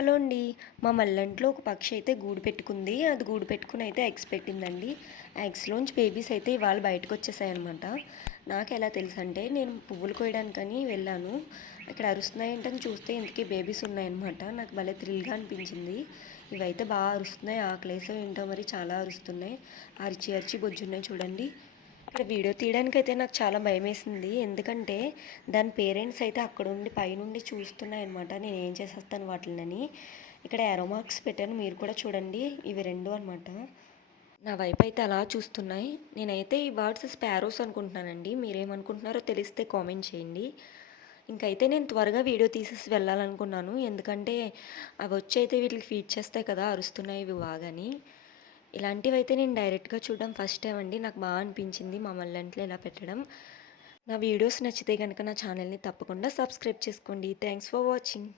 Hello అండి. మా మల్లంట్లో ఒక పక్షి అయితే గూడు పెట్టుకుంది. అది గూడు పెట్టుకుని అయితే ఎగ్స్ పెట్టిందండి. ఎగ్స్లోంచి బేబీస్ అయితే ఇవాళ బయటకు వచ్చేసాయి అనమాట నాకు ఎలా తెలుసు అంటే నేను పువ్వులు కోయడానికని వెళ్ళాను. అక్కడ అరుస్తున్నాయి ఏంటని చూస్తే ఇంతకీ బేబీస్ ఉన్నాయన్నమాట. నాకు భలే థ్రిల్గా అనిపించింది. ఇవైతే బాగా అరుస్తున్నాయి. ఆకలేసో ఏంటో మరి చాలా అరుస్తున్నాయి. అరిచి అరిచి బొజ్జున్నాయి చూడండి. ఇక్కడ వీడియో తీయడానికి అయితే నాకు చాలా భయం వేసింది ఎందుకంటే దాని పేరెంట్స్ అయితే అక్కడ ఉండి పైనుండి చూస్తున్నాయి అనమాట నేను ఏం చేసేస్తాను వాటిని ఇక్కడ ఏరో మార్క్స్ పెట్టాను. మీరు కూడా చూడండి. ఇవి రెండు అనమాట నా వైపు అయితే అలా చూస్తున్నాయి. నేనైతే ఈ బర్డ్స్ స్పారోస్ అనుకుంటున్నానండి. మీరేమనుకుంటున్నారో తెలిస్తే కామెంట్ చేయండి. ఇంకైతే నేను త్వరగా వీడియో తీసేసి వెళ్ళాలనుకున్నాను. ఎందుకంటే అవి వచ్చి అయితే వీటికి ఫీడ్ చేస్తాయి కదా అరుస్తున్నాయి ఇవి బాగాని. ఇలాంటివైతే నేను డైరెక్ట్గా చూడడం ఫస్ట్ టైం అండి. నాకు బాగా అనిపించింది మా మల్లంట్లో ఇలా పెట్టడం. నా వీడియోస్ నచ్చితే కనుక నా ఛానల్ని తప్పకుండా సబ్స్క్రైబ్ చేసుకోండి. Thanks for watching.